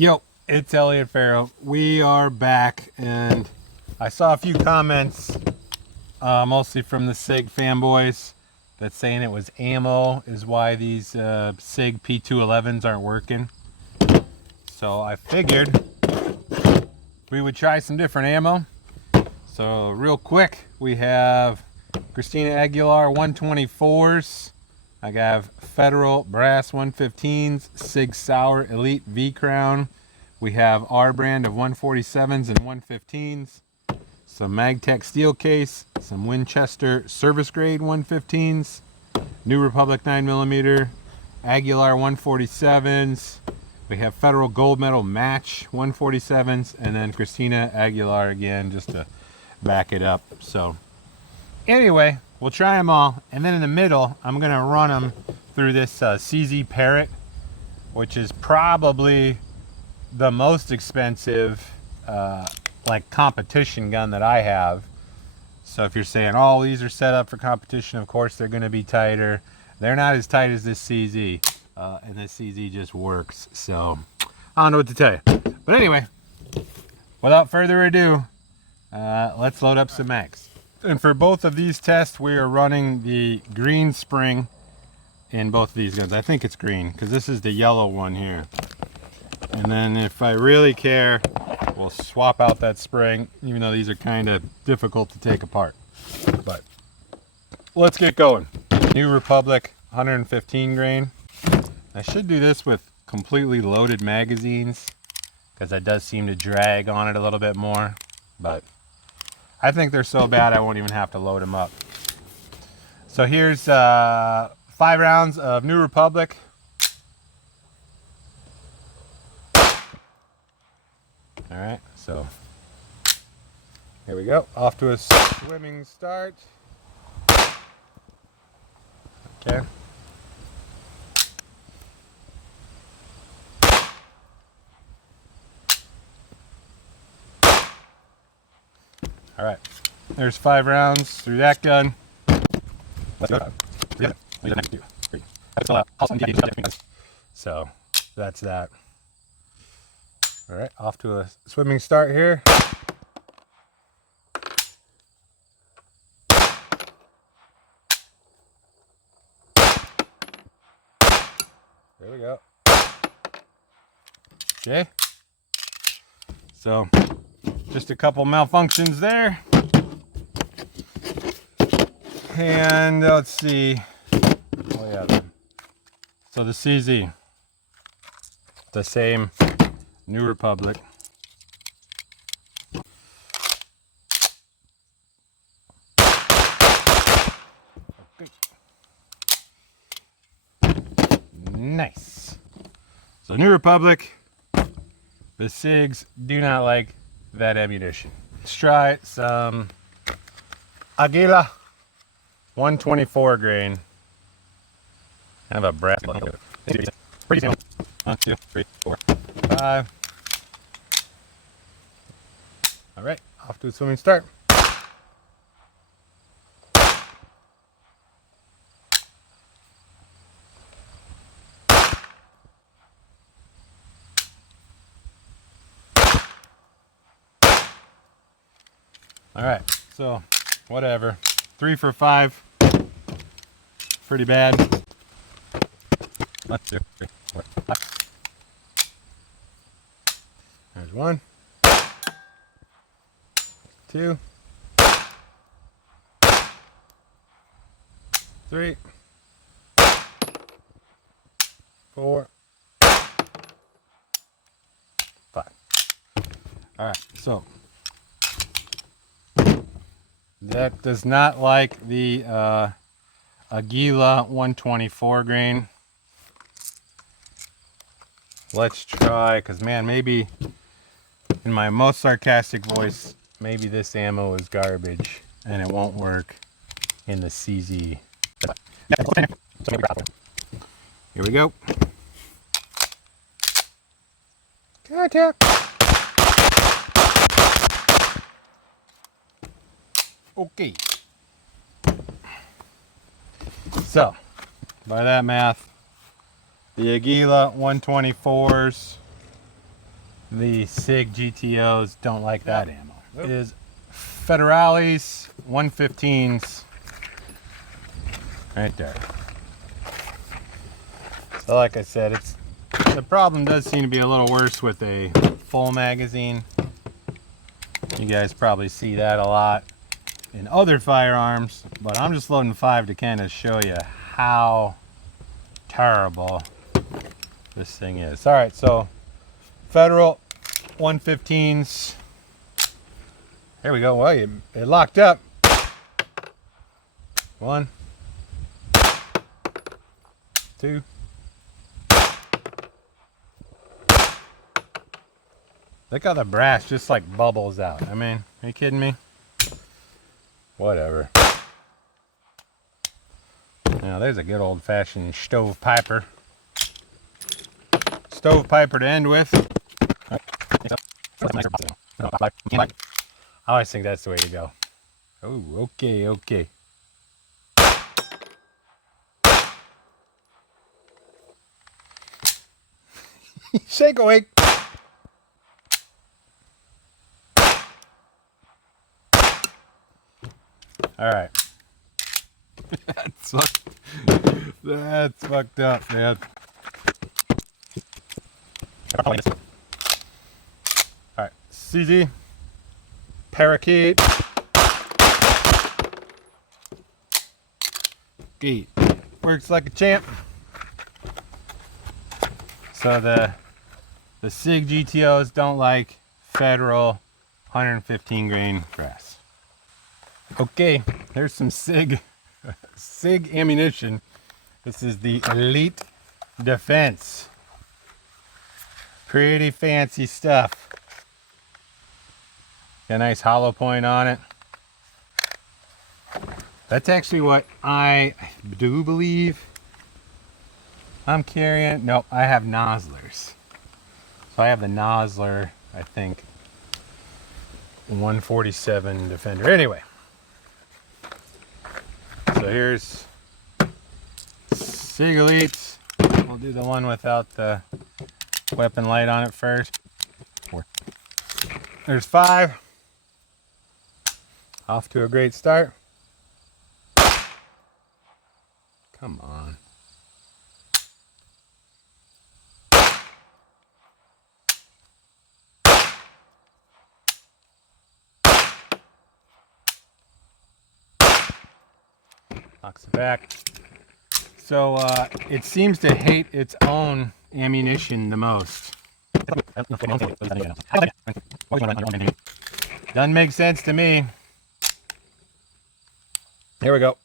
Yo, it's Elliot Farro. We are back, and I saw a few comments, mostly from the Sig fanboys, that's saying it was ammo is why these Sig P211s aren't working. So I figured we would try some different ammo. So real quick, we have Christina Aguilar 124s. I have Federal Brass 115s, Sig Sauer Elite V Crown. We have our brand of 147s and 115s. Some Magtech steel case, some Winchester service grade 115s, New Republic 9mm, Aguilar 147s. We have Federal Gold Medal Match 147s, and then Christina Aguilar again, just to back it up. So anyway, we'll try them all, and then in the middle, I'm going to run them through this CZ Parrot, which is probably the most expensive like competition gun that I have. So if you're saying, oh, these are set up for competition, of course they're going to be tighter. They're not as tight as this CZ, and this CZ just works. So I don't know what to tell you. But anyway, without further ado, let's load up some mags. And for both of these tests, we are running the green spring in both of these guns. I think it's green because this is the yellow one here. And then if I really care, we'll swap out that spring, even though these are kind of difficult to take apart. But let's get going. New Republic 115 grain. I should do this with completely loaded magazines because that does seem to drag on it a little bit more. But I think they're so bad I won't even have to load them up. So here's 5 rounds of New Republic. All right, so here we go. Off to a swimming start. Okay. All right, there's 5 rounds through that gun. Let's go. So that's that. All right, off to a swimming start here. There we go. Okay. So just a couple malfunctions there. And let's see. Oh yeah. So the CZ, the same New Republic. Okay. Nice. So New Republic, the Sigs do not like that ammunition. Let's try some Aguila 124 grain. I have a brass. Pretty simple. 1, 2, 3, 4, 5. All right, off to a swimming start. All right, so whatever. 3 for 5. Pretty bad. 1, 2, 3, 4, 5. There's 1, 2, 3, 4, 5. All right, so that does not like the Aguila 124 grain. Let's try, because man, maybe in my most sarcastic voice, maybe this ammo is garbage and it won't work in the CZ. Here we go. Contact. Okay. So, by that math, the Aguila 124s the Sig GTOs don't like that ammo. It is Federales 115s right there. So like I said, the problem does seem to be a little worse with a full magazine. You guys probably see that a lot in other firearms, but I'm just loading 5 to kind of show you how terrible this thing is. All right, so Federal 115s. There we go. Well, it locked up. 1, 2. Look how the brass just like bubbles out. I mean, are you kidding me? Whatever. Now there's a good old-fashioned stovepiper. Stovepiper to end with. I always think that's the way to go. Oh, okay, okay. Shake awake. All right. That's fucked up, man. All right, CZ, parakeet, gate, works like a champ. So the Sig GTOs don't like Federal 115 grain brass. Okay, there's some Sig ammunition. This is the Elite Defense. Pretty fancy stuff. Got a nice hollow point on it. That's actually what I do believe I'm carrying. No, I have nozzlers. So I have the Nosler, I think, 147 Defender. Anyway. So here's Sig Elite. We'll do the one without the weapon light on it first. 4. There's 5. Off to a great start. Come on. Locks it back. So it seems to hate its own ammunition the most. Doesn't make sense to me. Here we go.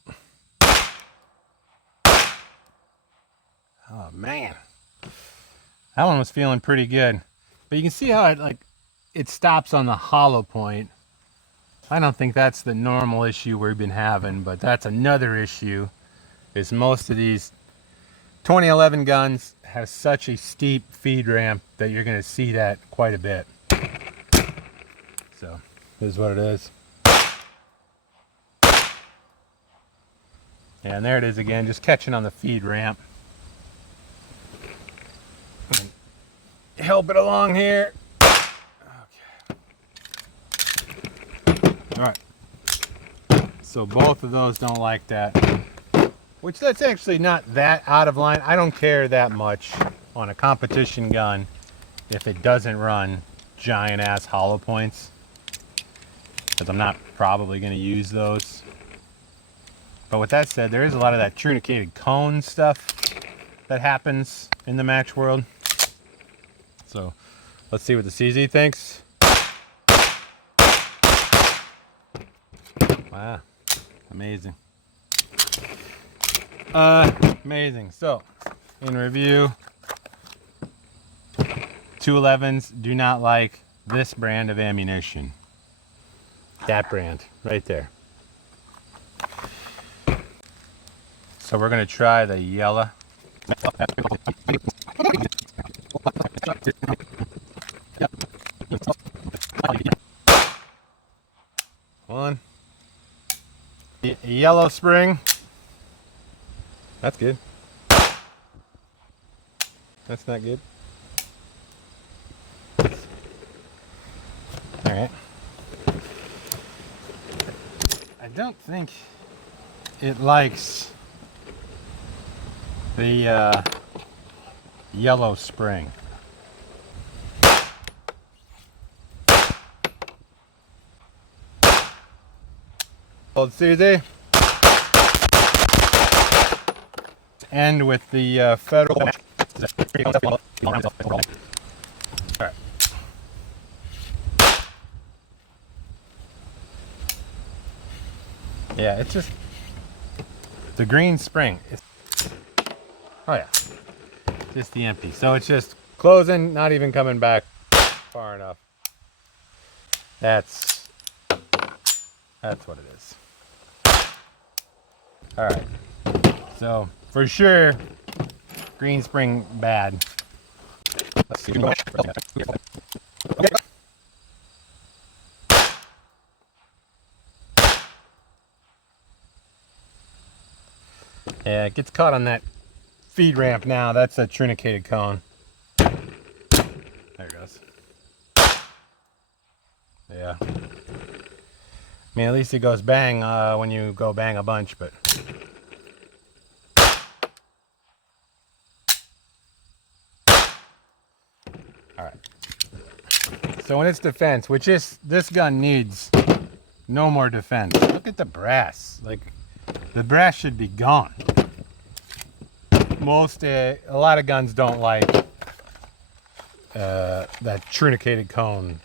Oh man, that one was feeling pretty good. But you can see how it stops on the hollow point. I don't think that's the normal issue we've been having, but that's another issue. Is most of these 2011 guns have such a steep feed ramp that you're going to see that quite a bit. So, this is what it is. Yeah, and there it is again, just catching on the feed ramp. And help it along here. All right, so both of those don't like that, which that's actually not that out of line. I don't care that much on a competition gun if it doesn't run giant ass hollow points, because I'm not probably going to use those. But with that said, there is a lot of that trunicated cone stuff that happens in the match world. So let's see what the CZ thinks. Wow, amazing. Amazing. So, in review, 211s do not like this brand of ammunition. That brand, right there. So we're going to try the yellow. One. Yellow spring. That's good. That's not good. right. I don't think it likes the yellow spring. Old Susie. End with the Farro. Alright. Yeah, it's just the green spring. Oh yeah, just the empty. So it's just closing, not even coming back far enough. That's what it is. All right. So for sure, green spring bad. Let's see. Yeah, it gets caught on that feed ramp now. That's a truncated cone. There it goes. Yeah. I mean, at least it goes bang when you go bang a bunch, but... Alright. So when it's defense, which is, this gun needs no more defense. Look at the brass. Like, the brass should be gone. A lot of guns don't like that truncated cone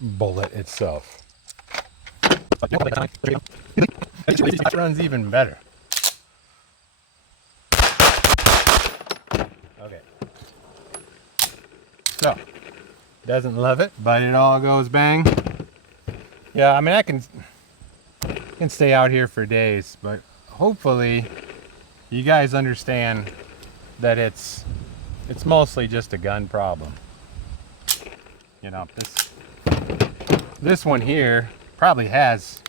bullet itself. It runs even better. Okay. So, doesn't love it, but it all goes bang. Yeah, I mean, I can stay out here for days, but hopefully you guys understand that it's mostly just a gun problem. You know, this one here probably has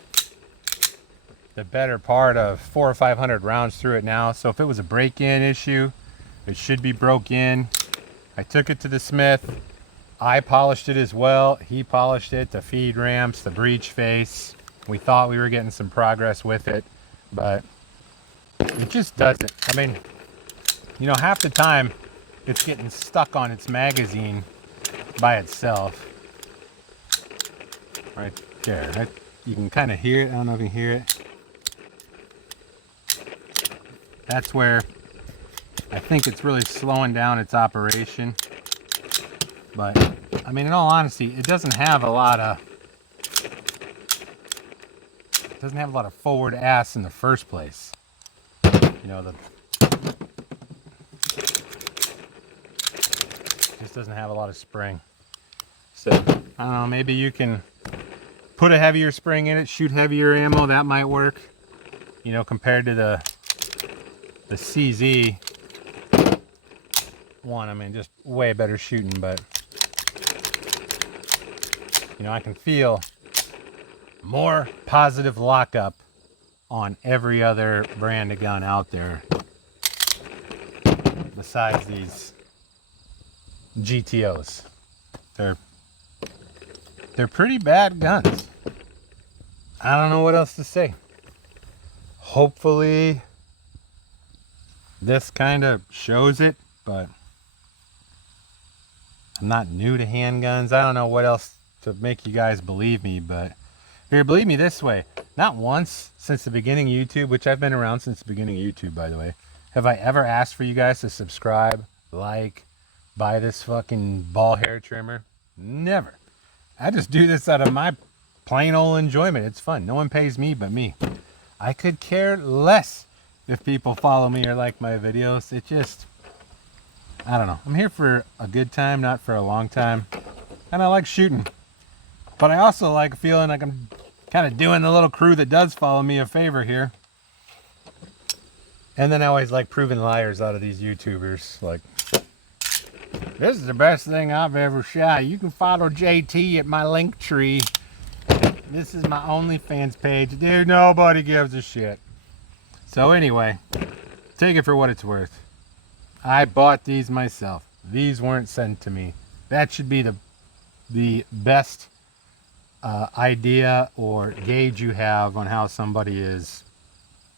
the better part of 400 or 500 rounds through it now. So if it was a break-in issue, it should be broke in. I took it to the smith. I polished it as well. He polished it, the feed ramps, the breech face. We thought we were getting some progress with it, but it just doesn't. I mean, you know, half the time it's getting stuck on its magazine by itself. Right there. You can kind of hear it. I don't know if you can hear it. That's where I think it's really slowing down its operation. But, I mean, in all honesty, it doesn't have a lot of forward ass in the first place. You know, just doesn't have a lot of spring. So, I don't know, maybe you can put a heavier spring in it, shoot heavier ammo, that might work. You know, compared to the CZ one, I mean, just way better shooting, but you know, I can feel more positive lockup on every other brand of gun out there besides these GTOs. They're pretty bad guns. I don't know what else to say. Hopefully this kind of shows it, but I'm not new to handguns. I don't know what else to make you guys believe me, but here, believe me this way. Not once since the beginning of YouTube, which I've been around since the beginning of YouTube, by the way, have I ever asked for you guys to subscribe, like, buy this fucking ball hair trimmer. Never. I just do this out of my plain old enjoyment. It's fun. No one pays me but me. I could care less if people follow me or like my videos. It just, I don't know. I'm here for a good time, not for a long time. And I like shooting. But I also like feeling like I'm kind of doing the little crew that does follow me a favor here. And then I always like proving liars out of these YouTubers. Like, this is the best thing I've ever shot. You can follow JT at my link tree. This is my OnlyFans page. Dude, nobody gives a shit. So anyway, take it for what it's worth. I bought these myself. These weren't sent to me. That should be the best idea or gauge you have on how somebody is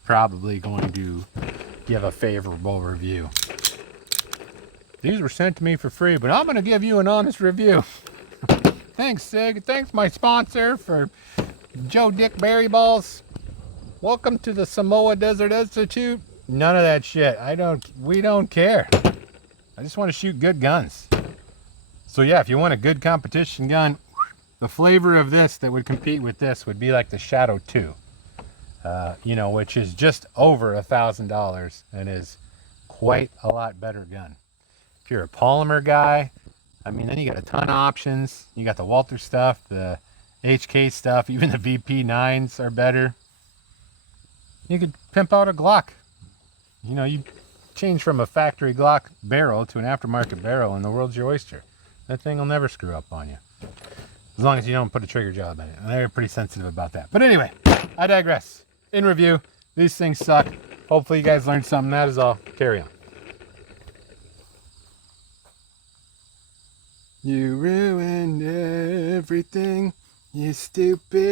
probably going to give a favorable review. These were sent to me for free, but I'm going to give you an honest review. Thanks, Sig. Thanks, my sponsor, for Joe Dick Berry Balls. Welcome to the Samoa Desert Institute. None of that shit. We don't care. I just want to shoot good guns. So yeah, if you want a good competition gun, the flavor of this that would compete with this would be like the Shadow 2. You know, which is just over $1,000 and is quite a lot better gun. If you're a polymer guy, I mean, then you got a ton of options. You got the Walther stuff, the HK stuff, even the VP9s are better. You could pimp out a Glock. You know, you change from a factory Glock barrel to an aftermarket barrel and the world's your oyster. That thing will never screw up on you. As long as you don't put a trigger job in it. And they're pretty sensitive about that. But anyway, I digress. In review, these things suck. Hopefully you guys learned something. That is all. Carry on. You ruined everything, you stupid.